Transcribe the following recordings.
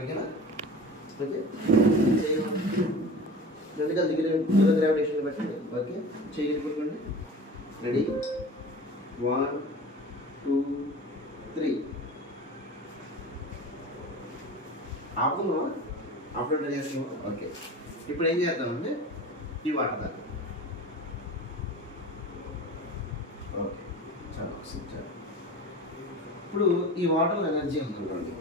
ఓకేనా? ఓకే, ఎందుకంటే zero gravitation పెట్టండి. ఓకే, చేయి పట్టుకోండి. రెడీ, 1 2 3. ఆపుతున్నావా? అప్లోడ్ చేస్తున్నావా? ఓకే, ఇప్పుడు ఏం చేద్దామంటే ఈ వాటర్ దాకా. ఓకే, చాలా చాలా. ఇప్పుడు ఈ వాటర్ ఎనర్జీ ఉందనుకోండి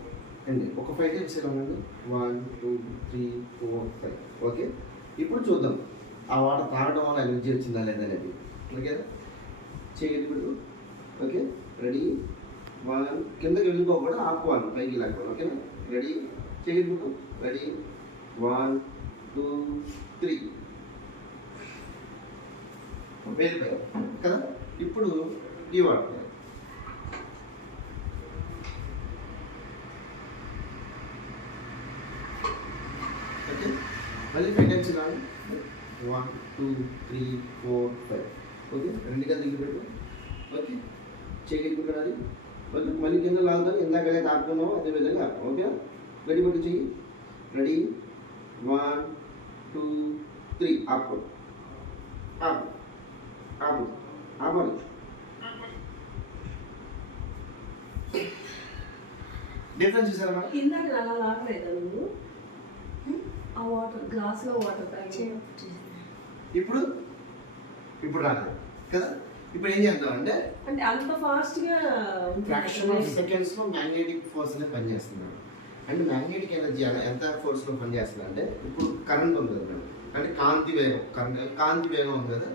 అండి, ఒక 5 టైమ్స్ ఎలా ఉందండి, 1 2 3 4 5. ఓకే, ఇప్పుడు చూద్దాం ఆ వాటర్ తాగడం వల్ల ఎనర్జీ వచ్చిందా లేదా అనేది. ఓకేనా? చేయగలిగి. Okay, ready, 1. కిందకి వెళ్ళిపోకూడదు, ఆపుకోవాలి, పైకి లాక్కోవాలి. ఓకేనా? రెడీ, చేయగలుగుతాం. రెడీ, 1 2 3. వెళ్ళిపోయాం కదా. ఇప్పుడు ఈ వాటర్ ఓకే, మళ్ళీ 5 టైమ్స్ ఇలా 1 2 3 4 5. ఓకే, 2 దగ్గర పెట్టు. ఓకే, చేయగలుగుతాడు. ఓకే, మళ్ళీ కింద లాగుతాను, ఇందాక ఎలా తాకుతున్నామో అదే విధంగా. ఓకే, రెడీ పట్టు చెయ్యి. రెడీ, 1 2 3. ఆపు ఆపు ఆపు ఆపాలి. డిఫరెన్స్ చూసారా మేడం? ఇందాక అలా లాగలేదా నువ్వు? ఆ వాటర్ గ్లాస్లో వాటర్ తాగి ఇప్పుడు ఇప్పుడు రాలేదు కదా. ఇప్పుడు ఏం చేద్దామంటే అంటే అంత ఫాస్ట్గా ఫ్రాక్షన్ ఆఫ్ సెకండ్స్లో మ్యాగ్నెటిక్ ఫోర్స్ అనేది పనిచేస్తున్నాడు. అంటే మ్యాగ్నెటిక్ ఎనర్జీ ఎంత ఫోర్స్లో పనిచేస్తుంది అంటే, ఇప్పుడు కరెంట్ ఉంది కదా మేడం, అంటే కాంతి వేగం ఉంది కదా,